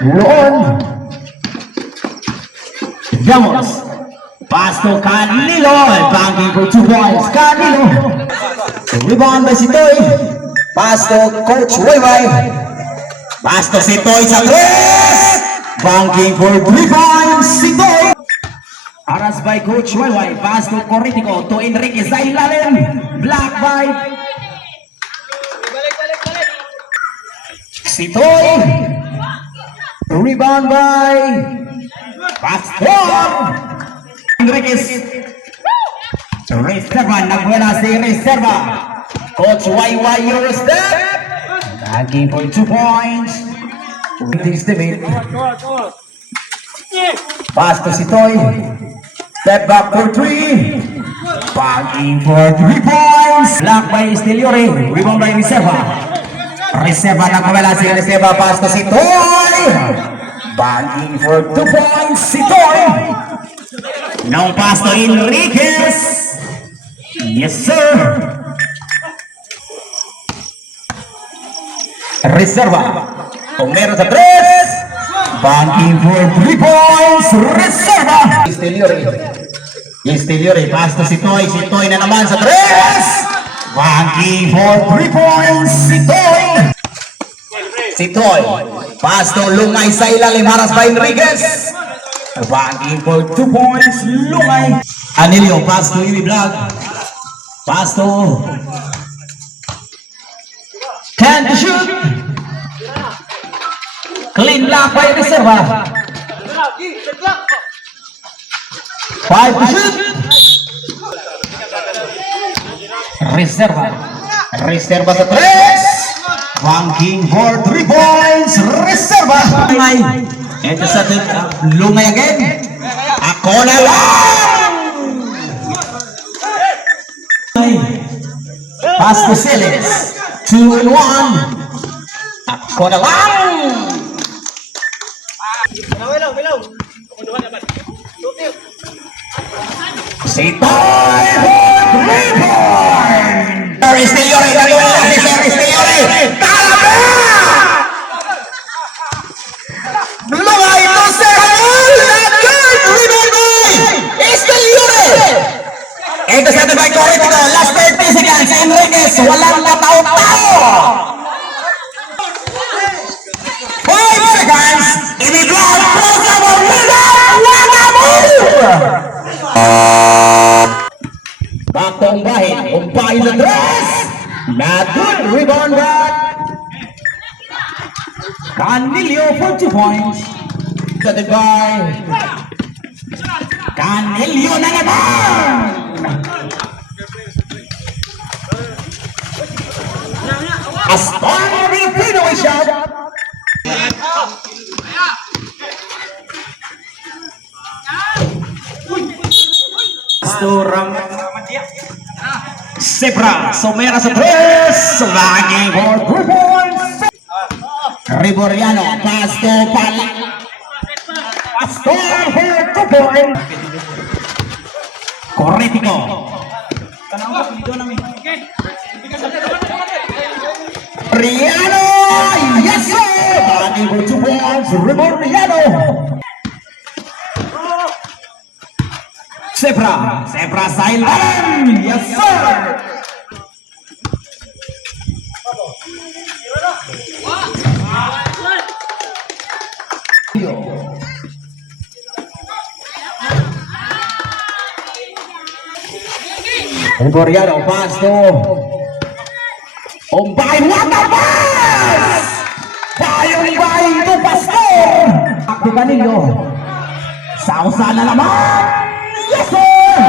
Loon. Vamos. Pasto Canilo. Banking for 2 points. Canilo. Rebound by Sitoy. Pasto Coach Wayway. Pasto Sitoy sa 3. Banking for 3 points. Sitoy. Aras by Coach Wayway. Pasto Coritico to Enrique sa ilalim. Black by Sitoy. Rebound by Pastor Enriquez. Reserva, nagwala si Reserva. Coach YY, your step. Tagging for 2 points. This debate. Pass to Sitoy. Step back for 3. Tagging for 3 points. Block by Esteliore. Rebound by Reserva. Reserva, nagwala si Reserva. Pass to Sitoy. Bagging for 2 points. Sitoy. No pass to Enriquez. Yes, sir. Reserva. Kung meron sa 3. Bagging for 3 points. Reserva. Esteliore. Pass to Sitoy. Sitoy na naman sa 3. Bagging for 3 points. Sitoy. Sitoy. Pass to Lungay sa ilalim. Haras by Enriquez. Bagging for 2 points. Lungay. Anilio. Pass to Iwi Blag. Pass to Can to shoot. Clean block by Reserva. 5 to shoot. Reserva. Reserva sa 3. Banking for 3 points. Reserva. Ito sa Lungay again. Ako na lang. Pass to Silis. 2 and 1. Ako na lang. Sitoy for 3 points. Esteliore. Esteliore. Talaba. Lungay to Serhanol. Rebound by Esteliore. Ito sa atin by Coritico. Last 30 seconds. Enriquez. Walang matao-tao. 5 seconds. Ibigay. Program of Liga. Wala move. Bakong Bahid. Umpahin sa 3. Not good. Rebound back. Canilio for 2 points. Got by Canilio na naman. Aston will play the shot. Asturang Sebra. Somera sa 3. Lagi for 3 points. Riboriano, Pasto Pala. Pastor for 2 points. Coritico. Riano, yes sir. Lagi for 2 points. Riboriano. Sebra Silvan, yes sir. Riboriano, Pasto. Umpay, what a pass! Bayong-bay to Pastor! Akto Canilio. Sausa na naman! Yes sir!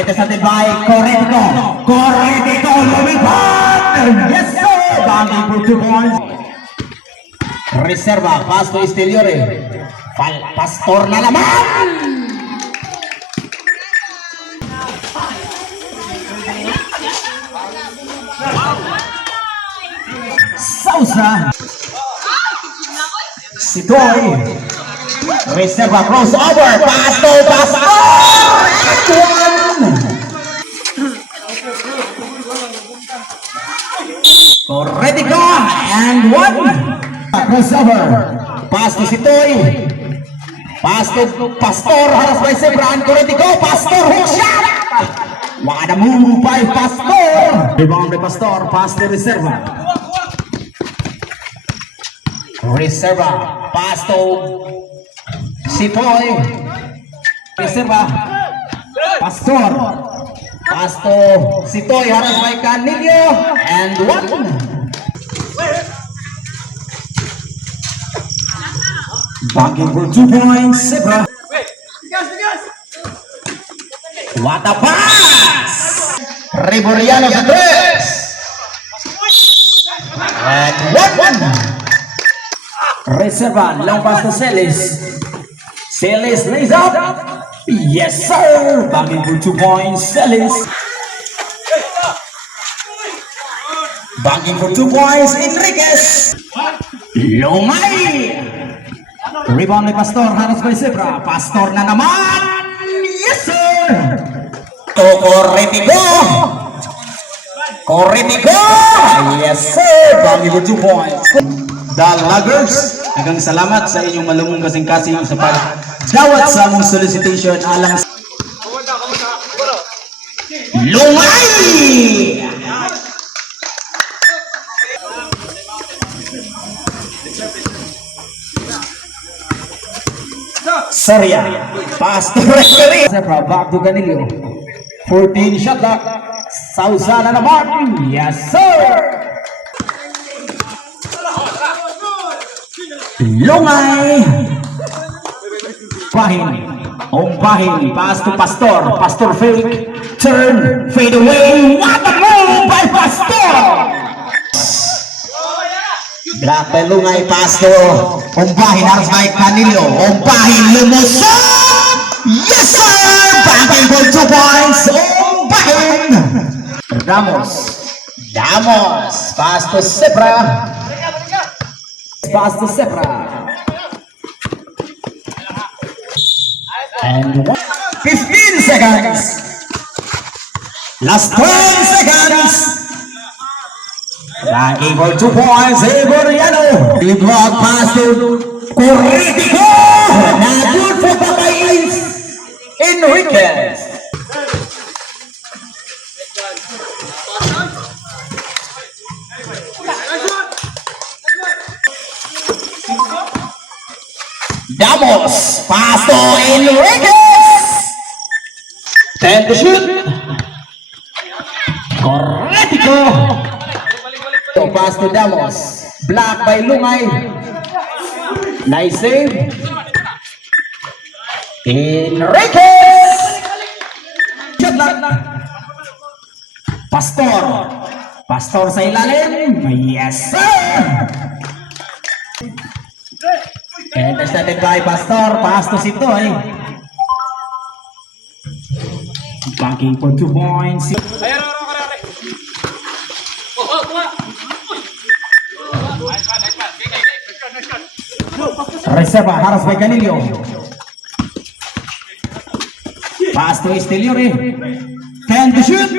Ito sa tibay, Coritico. Coritico, lumipad! Yes sir! Bagay for 2 points. Reserva, Pasto Esteliore. Pastor na naman! Sausa. Sitoy. Reserva crossover. Pasto. Coritico and 1. Crossover. Pass to si Toy. Pass to Pastor. Haras by Sebran. Corretico. Pastor. Hook shot. What a move by Pastor. Rebound by Pastor. Pass to Reserva. Reserva. Pass to si Toy. Reserva. Pastor. Pass to si Toy. Haras by Canilio. And one. Backing for 2 points, Zebra. What a pass! Reboriano sa 3. And 1-1. Reserva, long pass to Celis. Celis lays up. Yes, sir. Backing for 2 points, Celis. Backing for 2 points, Enriquez. Lumay. Rebound by Pastor, haras by Zebra. Pastor na naman! Yes, sir! Corretico! Corretico! Yes, sir! Bami for 2 points. The Luggers, nagang salamat sa inyong malumong kasing-kasing sa pagdawat sa among solicitation alang sa Lumay! Soria, pass to referee. Zebra, back to Canilio. 14 shot clock. Sausana na Martin. Yes, sir. Lungay. Pahin. Pahin. Pass to Pastor. Pastor fake. Turn. Fade away. What a move by Pastor. Black by Lungay, pass to Umpahin, haras by Canilio. Umpahin, lumusot! Yes, sir! Backing for 2 points. Umpahin! Ramos. Ramos. Pass to Zebra. Pass to Zebra. And 15 seconds. Last 20 seconds. Backing for 2 points, Reboriano. The block pass to Corretico. Not good for Papayis. Enriquez. Damos. Pass to Enriquez. 10 to shoot. Corretico. Pass to Damos. Block by Lungay. Nice save. Enriquez. Pastor. Pastor sa ilalim. Yes, sir. And started by Pastor. Pass to Sitoy. Backing for 2 points. Reserva, haras by Canilio. Pass to Esteliore. 10 to shoot.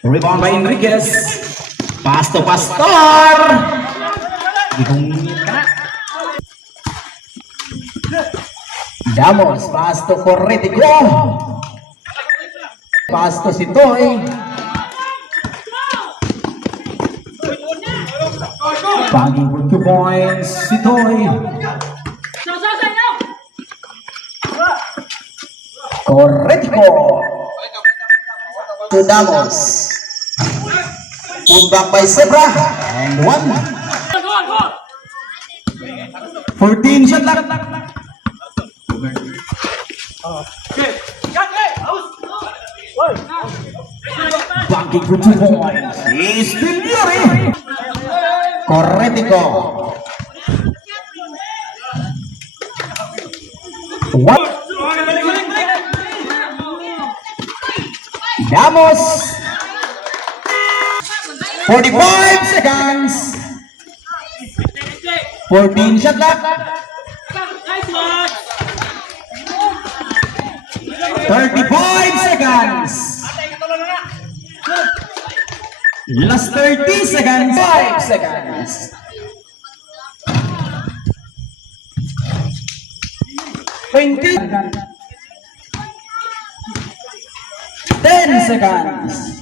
Rebound by Enriquez. Pass to Pastor. Damos, pass to Corretico. Pass to Sitoy. Backing for 2 points, Sitoy. Corretico. To Damos. Put back by Zebra. And 1. 14 shot lang. Backing for 2 points. Esteliore. Corretico. What? Damos. 45 seconds. 14 shot clock. 35 seconds. Last 30 seconds. 5 seconds. 20. 10 seconds.